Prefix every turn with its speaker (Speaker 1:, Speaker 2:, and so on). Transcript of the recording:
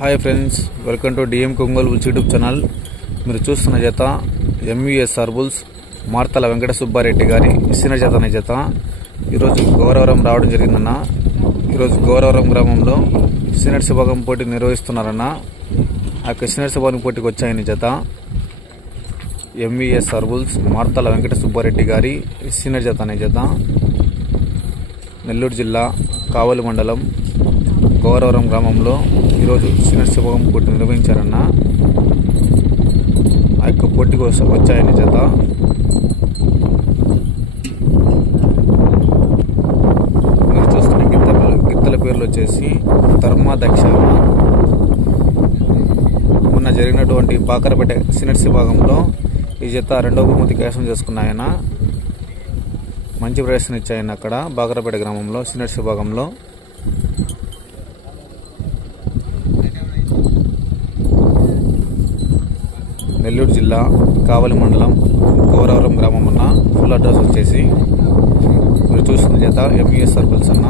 Speaker 1: Hi friends welcome to D M కొంగోలు bulls YouTube channel మీరు చూస్తున్న జత M V S R bulls Marthala Venkata Subbareddy గారి ఇచ్చిన జత అనే జత. ఈరోజు గౌరవరం రావడం జరిగిందన్న. ఈరోజు గౌరవరం గ్రామంలో సీనియర్ సభాగం పోటీ నిర్వహిస్తున్నారన్న. ఆ యొక్క సీనియర్ సభాగం పోటీకి వచ్చాయని జత. M V S bulls Marthala Venkata Subbareddy గారి సీనియర్ జత అనే జత. నెల్లూరు జిల్లా కావలి మండలం గౌరవరం గ్రామంలో ఈరోజు సీనియర్ శివగం పోటీ నిర్వహించారన్న ఆ యొక్క పోటీ కోసం వచ్చాయని జత. మీరు చూస్తున్న గిత్తల గిత్తల పేర్లు వచ్చేసి ధర్మ దక్ష మొన్న జరిగినటువంటి బాకరపేట సీనియర్స్ విభాగంలో ఈ జత రెండవ బహుమతి కైవసం చేసుకున్నాయన మంచి ప్రదర్శన ఇచ్చాయన అక్కడ బాకరపేట గ్రామంలో సీనియర్స్ విభాగంలో నెల్లూరు జిల్లా కావలి మండలం గౌరవరం గ్రామం అన్న ఫుల్ అడ్రస్ వచ్చేసి మీరు చూస్తున్న చేత ఎంఈఎస్ఆర్ సర్కిల్స్ అన్న